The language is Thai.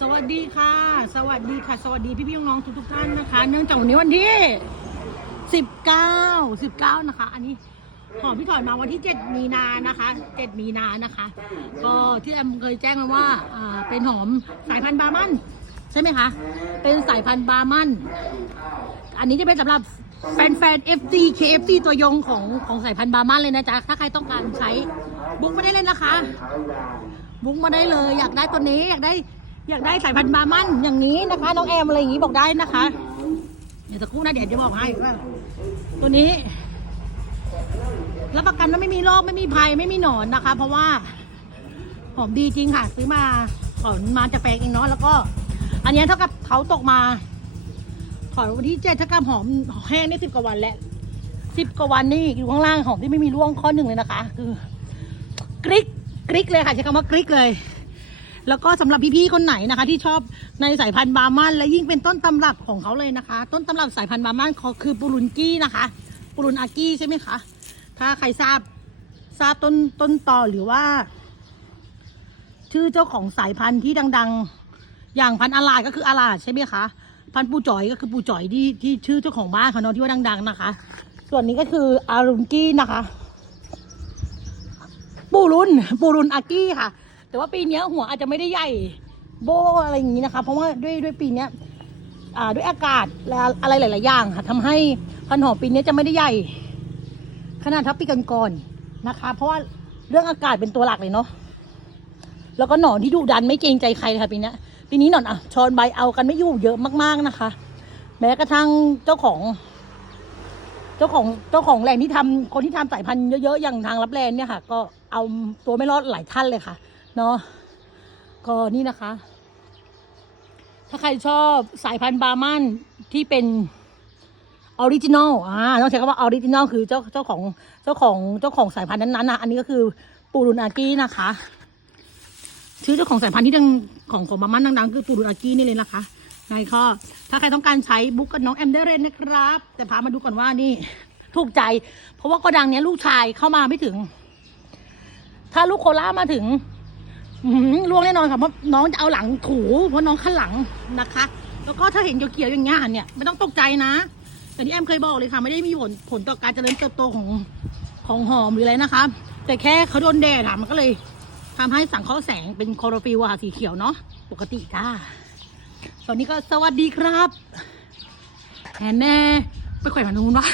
สวัสดีค่ะ สวัสดีค่ะ สวัสดีพี่พี่น้องๆทุกๆท่านนะคะ เนื่องจากวันนี้วันที่สิบเก้าสิบเก้านะคะ อันนี้หอมพี่ถอยมาวันที่เจ็ดมีนานะคะเจ็ดมีนานะคะ ก็ที่แอมเคยแจ้งมาว่าเป็นหอมสายพันธุ์บามันใช่ไหมคะ เป็นสายพันธุ์บามันอันนี้จะเป็นสำหรับแฟนๆ FD KFC ตัวยงของของสายพันธุ์บามันเลยนะจ๊ะ ถ้าใครต้องการใช้บุ๊กม่ได้เลยนะคะ บุ๊กมาได้เลย อยากได้ตัวนี้อยากได้ อยากได้สายพันธุ์บาร์มันอย่างนี้นะคะ น้องแอมอะไรอย่างนี้บอกได้นะคะ เดี๋ยวสักครู่นะเดี๋ยวจะบอกให้ว่าตัวนี้รับประกันว่าไม่มีโรคไม่มีภัยไม่มีหนอนนะคะ เพราะว่าหอมดีจริงค่ะ ซื้อมาถอนมาจากแปลงเองเนาะแล้วก็ อันนี้เท่ากับเขาตกมาถอนวันที่เจ็ดถ้ากำหอมแห้งได้สิบกว่าวันแล้วสิบกว่าวันนี่อยู่ข้างล่างหอมที่ไม่มีร่วงข้อหนึ่งเลยนะคะ คือกริกกริกเลยค่ะใช้คำว่ากริกเลย แล้วก็สำหรับพี่ๆคนไหนนะคะ ที่ชอบในสายพันธุ์บาร์มันและยิ่งเป็นต้นตำรับของเขาเลยนะคะ ต้นตำรับสายพันธุ์บาร์มันเขาคือปูรุนกี้นะคะปูรุนอากี้ใช่ไหมคะถ้าใครทราบทราบต้นต้นต่อหรือว่า ชื่อเจ้าของสายพันธุ์ที่ดัง ๆ อย่างพันธุ์อาลาดก็คืออาลาดใช่ไหมคะพันธุ์ปูจ่อยก็คือปูจ่อยที่ที่ชื่อเจ้าของบ้านเขาเนาะที่ว่าดัง ๆ นะคะ ส่วนนี้ก็คืออารุนกี้นะคะ ปูรุนปูรุนอากี้ค่ะ แต่ว่าปีนี้หัวอาจจะไม่ได้ใหญ่โบอะไรอย่างนี้นะคะ เพราะว่าด้วยด้วยปีนี้ด้วยอากาศและอะไรหลาย ๆ อย่างค่ะทำให้พันหอมปีนี้จะไม่ได้ใหญ่ ขนาดทับปีก่อนๆนะคะ เพราะว่าเรื่องอากาศเป็นตัวหลักเลยเนาะแล้วก็หนอนที่ดุดันไม่เกรงใจใครค่ะปีนี้ปีนี้หนอนอะชอนใบเอากันไม่อยู่เยอะมาก ๆ นะคะ แม้กระทั่งเจ้าของ เจ้าของเจ้าของแหล่งที่ทำคนที่ทำสายพันธุ์เยอะ ๆ อย่างทางรับแลนเนี่ยค่ะ ก็เอาตัวไม่รอดหลายท่านเลยค่ะ เนาะก็นี่นะคะ ถ้าใครชอบสายพันธุ์บาร์มันที่เป็นออริจินอลอ่าต้องใช้คำว่าออริจินอลคือเจ้าเจ้าของเจ้าของเจ้าของสายพันธุ์นั้นๆนะอันนี้ก็คือปูรุนอากี้นะคะ ชื่อเจ้าของสายพันธุ์ที่ดังของของบาร์มันดังๆ คือปูรุนอากี้นี่เลยนะคะในข้อถ้าใครต้องการใช้บุ๊กกับน้องแอมได้เลยนะครับ แต่พามาดูก่อนว่านี่ถูกใจ เพราะว่าโกดังเนี้ยลูกชายเข้ามาไม่ถึง ถ้าลูกโคล่ามาถึง ล่วงแน่นอนค่ะเพราะน้องจะเอาหลังถูเพราะน้องขั้นหลังนะคะ แล้วก็ถ้าเห็นเขียวๆอย่างเงี้ยเนี่ยไม่ต้องตกใจนะแต่ที่แอมเคยบอกเลยค่ะ ไม่ได้มีผลผลต่อการเจริญเติบโตของของหอมหรืออะไรนะคะ แต่แค่เขาโดนแดดอะมันก็เลยทำให้สังเคราะห์แสงเป็นคลอโรฟิลล์อะค่ะสีเขียวเนาะปกติจ้าตอนนี้ก็สวัสดีครับแอนแน่ไปแขวนมานู้นวะ